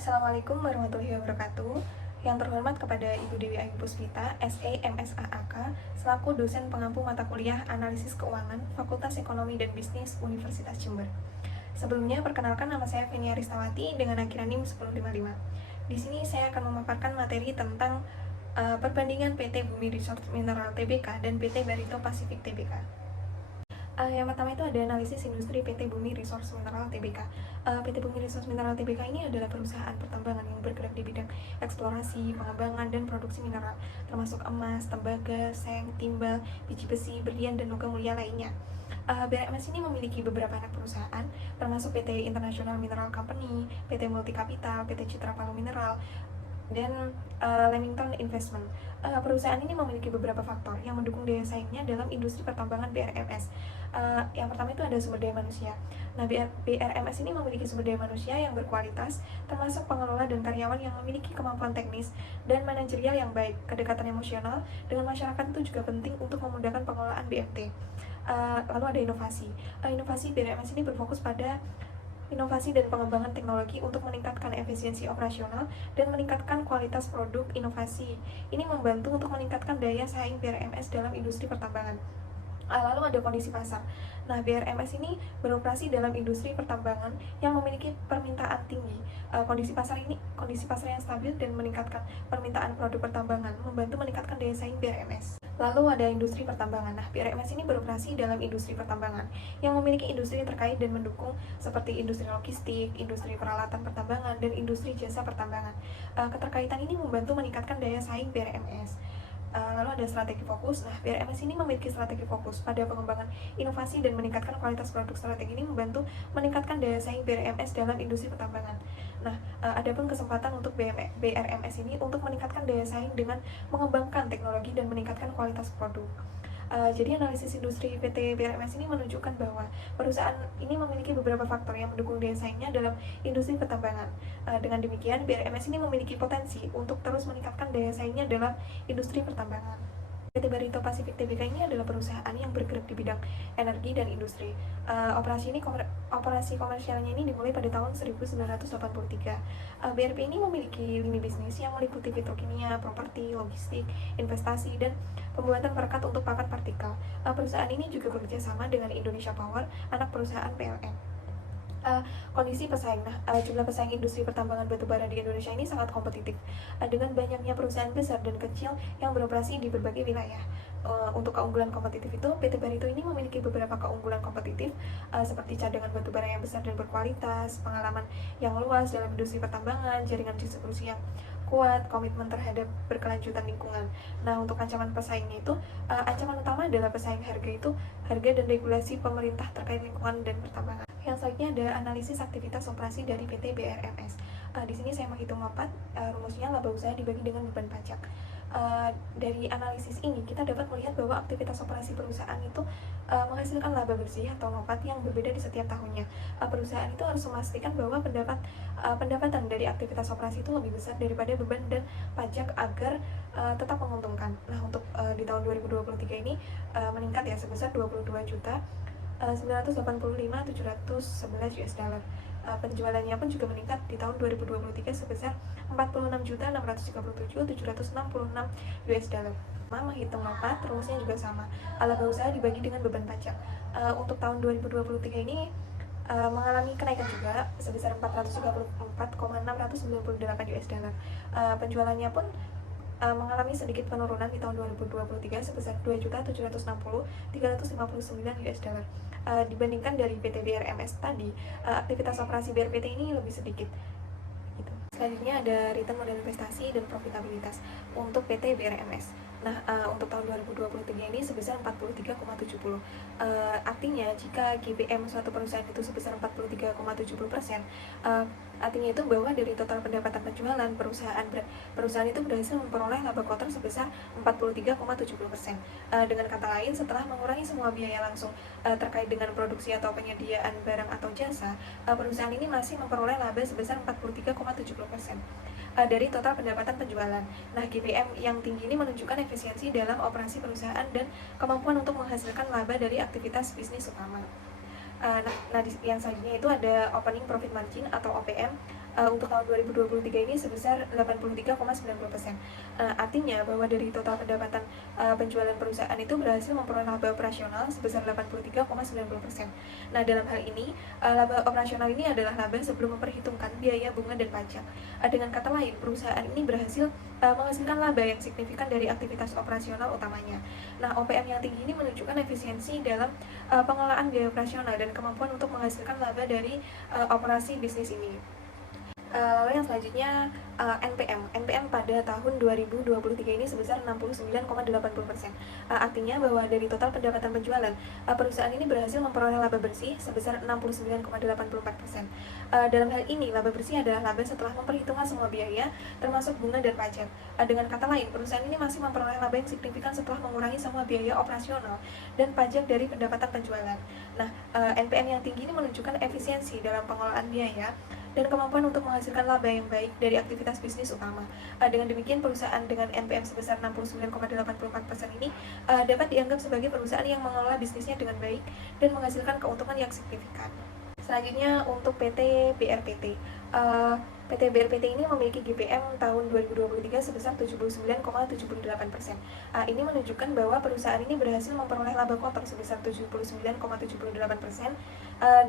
Assalamualaikum warahmatullahi wabarakatuh. Yang terhormat kepada Ibu Dewi Ayu Puspita, SE MSAAK, selaku dosen pengampu mata kuliah Analisis Keuangan, Fakultas Ekonomi dan Bisnis Universitas Jember. Sebelumnya, perkenalkan nama saya Venia Ristawati dengan akhiran NIM 1055. Di sini saya akan memaparkan materi tentang perbandingan PT Bumi Resource Mineral Tbk dan PT Barito Pacific Tbk. Yang pertama itu ada analisis industri PT Bumi Resource Mineral Tbk. PT Bumi Resource Mineral Tbk ini adalah perusahaan pertambangan yang bergerak di bidang eksplorasi, pengembangan, dan produksi mineral, termasuk emas, tembaga, seng, timbal, biji besi, berlian, dan logam mulia lainnya. BRMS ini memiliki beberapa anak perusahaan, termasuk PT International Mineral Company, PT Multi Capital, PT Citra Palu Mineral, dan Lemington Investment. Perusahaan ini memiliki beberapa faktor yang mendukung daya saingnya dalam industri pertambangan BRMS. Yang pertama itu ada sumber daya manusia. Nah, BRMS ini memiliki sumber daya manusia yang berkualitas, termasuk pengelola dan karyawan yang memiliki kemampuan teknis dan manajerial yang baik. Kedekatan emosional dengan masyarakat itu juga penting untuk memudahkan pengelolaan BMT. Lalu ada inovasi. Inovasi BRMS ini berfokus pada inovasi dan pengembangan teknologi untuk meningkatkan efisiensi operasional dan meningkatkan kualitas produk inovasi. Ini membantu untuk meningkatkan daya saing BRMS dalam industri pertambangan. Lalu ada kondisi pasar. Nah, BRMS ini beroperasi dalam industri pertambangan yang memiliki permintaan tinggi. Kondisi pasar yang stabil dan meningkatkan permintaan produk pertambangan, membantu meningkatkan daya saing BRMS. Lalu ada industri pertambangan. Nah, BRMS ini beroperasi dalam industri pertambangan yang memiliki industri terkait dan mendukung seperti industri logistik, industri peralatan pertambangan, dan industri jasa pertambangan. Keterkaitan ini membantu meningkatkan daya saing BRMS. Lalu ada strategi fokus. Nah, BRMS ini memiliki strategi fokus pada pengembangan inovasi dan meningkatkan kualitas produk. Strategi ini membantu meningkatkan daya saing BRMS dalam industri pertambangan. Nah, ada pun kesempatan untuk BRMS ini untuk meningkatkan daya saing dengan mengembangkan teknologi dan meningkatkan kualitas produk. Jadi analisis industri PT BRMS ini menunjukkan bahwa perusahaan ini memiliki beberapa faktor yang mendukung daya saingnya dalam industri pertambangan. Dengan demikian, BRMS ini memiliki potensi untuk terus meningkatkan daya saingnya dalam industri pertambangan. PT Barito Pacific Tbk ini adalah perusahaan yang bergerak di bidang energi dan industri. Operasi komersialnya ini dimulai pada tahun 1983. BRP ini memiliki lini bisnis yang meliputi petrokimia, properti, logistik, investasi, dan pembuatan perekat untuk pakan partikel. Perusahaan ini juga bekerja sama dengan Indonesia Power, anak perusahaan PLN. Kondisi pesaing. Jumlah pesaing industri pertambangan batubara di Indonesia ini sangat kompetitif, dengan banyaknya perusahaan besar dan kecil yang beroperasi di berbagai wilayah. Untuk keunggulan kompetitif itu, PT Barito ini memiliki beberapa keunggulan kompetitif, seperti cadangan batubara yang besar dan berkualitas, pengalaman yang luas dalam industri pertambangan, jaringan distribusi yang kuat, komitmen terhadap berkelanjutan lingkungan. Nah, untuk ancaman pesaingnya itu, ancaman utama adalah pesaing harga dan regulasi pemerintah terkait lingkungan dan pertambangan. Yang selanjutnya ada analisis aktivitas operasi dari PT BRMS. Di sini saya menghitung lompat, rumusnya laba usaha dibagi dengan beban pajak. Dari analisis ini kita dapat melihat bahwa aktivitas operasi perusahaan itu menghasilkan laba bersih atau lompat yang berbeda di setiap tahunnya. Perusahaan itu harus memastikan bahwa pendapatan dari aktivitas operasi itu lebih besar daripada beban dan pajak agar tetap menguntungkan. Nah, untuk di tahun 2023 ini meningkat ya sebesar 22.985.711 US dollar. Penjualannya pun juga meningkat di tahun 2023 sebesar 46.637.766 US dollar. Menghitung lompat, rumusnya juga sama. Laba usaha dibagi dengan beban pajak. Untuk tahun 2023 ini mengalami kenaikan juga sebesar 434,698 US dollar. Penjualannya pun mengalami sedikit penurunan di tahun 2023 sebesar 2.760.359 US dollar. Dibandingkan dari PT BRMS tadi, aktivitas operasi BRPT ini lebih sedikit. Gitu. Selanjutnya ada return modal investasi dan profitabilitas untuk PT BRMS. Nah, untuk tahun 2023 ini sebesar 43,70. Artinya jika GPM suatu perusahaan itu sebesar 43,70%, artinya itu bahwa dari total pendapatan penjualan perusahaan itu berhasil memperoleh laba kotor sebesar 43,70%. Dengan kata lain, setelah mengurangi semua biaya langsung terkait dengan produksi atau penyediaan barang atau jasa, perusahaan ini masih memperoleh laba sebesar 43,70% dari total pendapatan penjualan. Nah, GPM yang tinggi ini menunjukkan efisiensi dalam operasi perusahaan dan kemampuan untuk menghasilkan laba dari aktivitas bisnis utama. Yang selanjutnya itu ada opening profit margin atau OPM. untuk tahun 2023 ini sebesar 83,90%. Artinya bahwa dari total pendapatan penjualan perusahaan itu berhasil memperoleh laba operasional sebesar 83,90%. Nah, dalam hal ini laba operasional ini adalah laba sebelum memperhitungkan biaya bunga dan pajak. Dengan kata lain, perusahaan ini berhasil menghasilkan laba yang signifikan dari aktivitas operasional utamanya. Nah, OPM yang tinggi ini menunjukkan efisiensi dalam pengelolaan biaya operasional dan kemampuan untuk menghasilkan laba dari operasi bisnis ini. Lalu yang selanjutnya NPM pada tahun 2023 ini sebesar 69,80%. Artinya bahwa dari total pendapatan penjualan, perusahaan ini berhasil memperoleh laba bersih sebesar 69,84%. Dalam hal ini, laba bersih adalah laba setelah memperhitungkan semua biaya, termasuk bunga dan pajak. Dengan kata lain, perusahaan ini masih memperoleh laba yang signifikan setelah mengurangi semua biaya operasional dan pajak dari pendapatan penjualan. Nah, NPM yang tinggi ini menunjukkan efisiensi dalam pengelolaan biaya dan kemampuan untuk menghasilkan laba yang baik dari aktivitas bisnis utama. Dengan demikian, perusahaan dengan NPM sebesar 69,84% ini dapat dianggap sebagai perusahaan yang mengelola bisnisnya dengan baik dan menghasilkan keuntungan yang signifikan. Selanjutnya untuk PT BRPT. PT BRPT ini memiliki GPM tahun 2023 sebesar 79,78%. Ini menunjukkan bahwa perusahaan ini berhasil memperoleh laba kotor sebesar 79,78%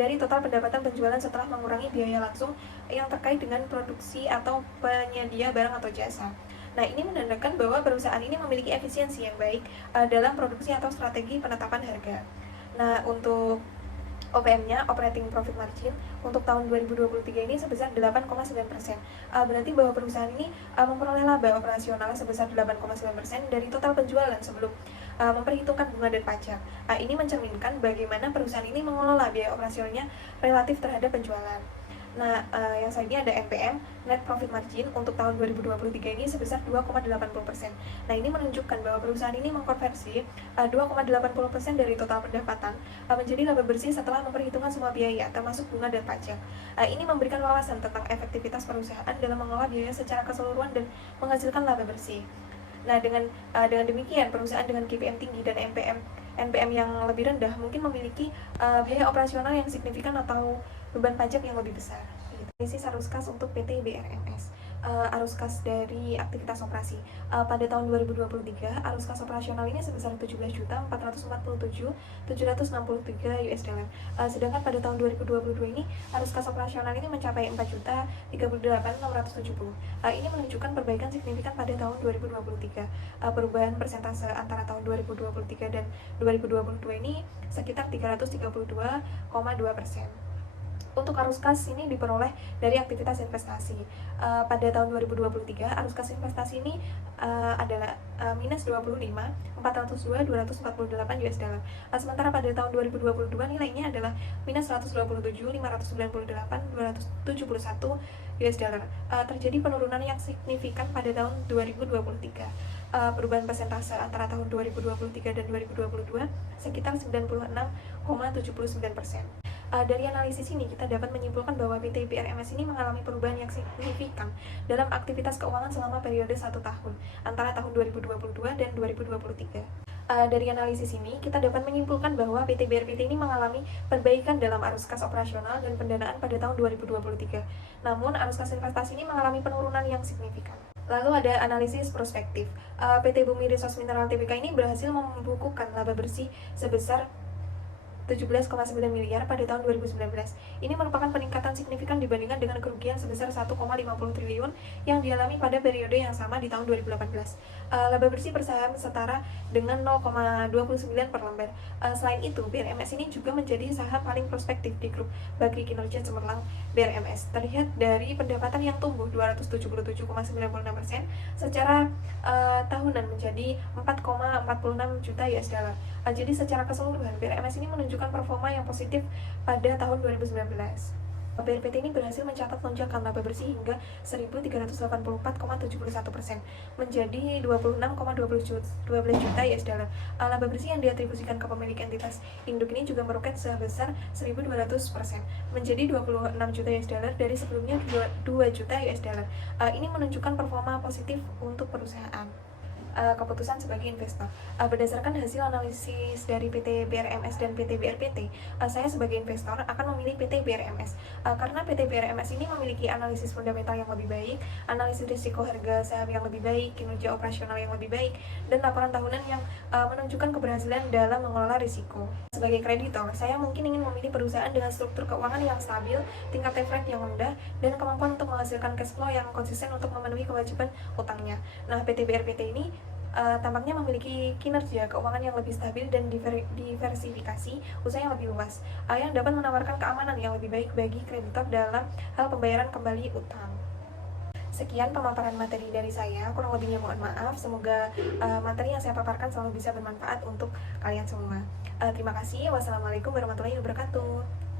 dari total pendapatan penjualan setelah mengurangi biaya langsung yang terkait dengan produksi atau penyedia barang atau jasa. Nah, ini menandakan bahwa perusahaan ini memiliki efisiensi yang baik dalam produksi atau strategi penetapan harga. Nah, untuk OPM-nya, Operating Profit Margin, untuk tahun 2023 ini sebesar 8,9%. Berarti bahwa perusahaan ini memperoleh laba operasional sebesar 8,9% dari total penjualan sebelum memperhitungkan bunga dan pajak. Ini mencerminkan bagaimana perusahaan ini mengelola biaya operasionalnya relatif terhadap penjualan. Nah, yang selanjutnya ada NPM, Net Profit Margin, untuk tahun 2023 ini sebesar 2,80%. Nah, ini menunjukkan bahwa perusahaan ini mengkonversi 2,80% dari total pendapatan menjadi laba bersih setelah memperhitungkan semua biaya, termasuk bunga dan pajak. Ini memberikan wawasan tentang efektivitas perusahaan dalam mengelola biaya secara keseluruhan dan menghasilkan laba bersih. Nah, dengan demikian, perusahaan dengan GPM tinggi dan NPM yang lebih rendah mungkin memiliki biaya operasional yang signifikan atau beban pajak yang lebih besar. Analisis arus kas untuk PT BRMS. Arus kas dari aktivitas operasi. Pada tahun 2023, arus kas operasional ini sebesar 17.447.763 US dollar. Sedangkan pada tahun 2022 ini, arus kas operasional ini mencapai 4.038.670. Ini menunjukkan perbaikan signifikan pada tahun 2023. Perubahan persentase antara tahun 2023 dan 2022 ini sekitar 332,2%. Untuk arus kas ini diperoleh dari aktivitas investasi. Pada tahun 2023, arus kas investasi ini adalah minus 25.402.248 US dollar. Sementara pada tahun 2022 nilainya adalah minus 127.598.271 US dollar. Terjadi penurunan yang signifikan pada tahun 2023. Perubahan persentase antara tahun 2023 dan 2022 sekitar 96,79%. Dari analisis ini kita dapat menyimpulkan bahwa PT BRMS ini mengalami perubahan yang signifikan dalam aktivitas keuangan selama periode 1 tahun antara tahun 2022 dan 2023. Dari analisis ini kita dapat menyimpulkan bahwa PT BRPT ini mengalami perbaikan dalam arus kas operasional dan pendanaan pada tahun 2023. Namun arus kas investasi ini mengalami penurunan yang signifikan. Lalu ada analisis prospektif. PT Bumi Resource Mineral Tbk ini berhasil membukukan laba bersih sebesar 17,9 miliar pada tahun 2019. Ini merupakan peningkatan signifikan dibandingkan dengan kerugian sebesar 1,50 triliun yang dialami pada periode yang sama di tahun 2018. Laba bersih per saham setara dengan 0,29 per lembar. Selain itu, BRMS ini juga menjadi saham paling prospektif di grup bagi kinerja cemerlang BRMS. Terlihat dari pendapatan yang tumbuh 277,96% secara tahunan menjadi 4,46 juta US dollar. Jadi secara keseluruhan, BRMS ini menunjukkan performa yang positif pada tahun 2019. BRPT ini berhasil mencatat lonjakan laba bersih hingga 1.384,71% menjadi 26,12 juta US dollar. Laba bersih yang diatribusikan ke pemilik entitas induk ini juga meroket sebesar 1.200% menjadi 26 juta US dollar dari sebelumnya 2 juta US dollar. Ini menunjukkan performa positif untuk perusahaan. keputusan sebagai investor. Berdasarkan hasil analisis dari PT BRMS dan PT BRPT, saya sebagai investor akan memilih PT BRMS karena PT BRMS ini memiliki analisis fundamental yang lebih baik, analisis risiko harga saham yang lebih baik, kinerja operasional yang lebih baik, dan laporan tahunan yang menunjukkan keberhasilan dalam mengelola risiko. Sebagai kreditor, saya mungkin ingin memilih perusahaan dengan struktur keuangan yang stabil, tingkat leverage yang rendah, dan kemampuan untuk menghasilkan cash flow yang konsisten untuk memenuhi kewajiban utangnya. Nah, PT BRPT ini tampaknya memiliki kinerja keuangan yang lebih stabil dan diversifikasi usaha yang lebih luas, yang dapat menawarkan keamanan yang lebih baik bagi kreditor dalam hal pembayaran kembali utang. Sekian pemaparan materi dari saya, kurang lebihnya mohon maaf. Semoga materi yang saya paparkan selalu bisa bermanfaat untuk kalian semua. Terima kasih. Wassalamualaikum warahmatullahi wabarakatuh.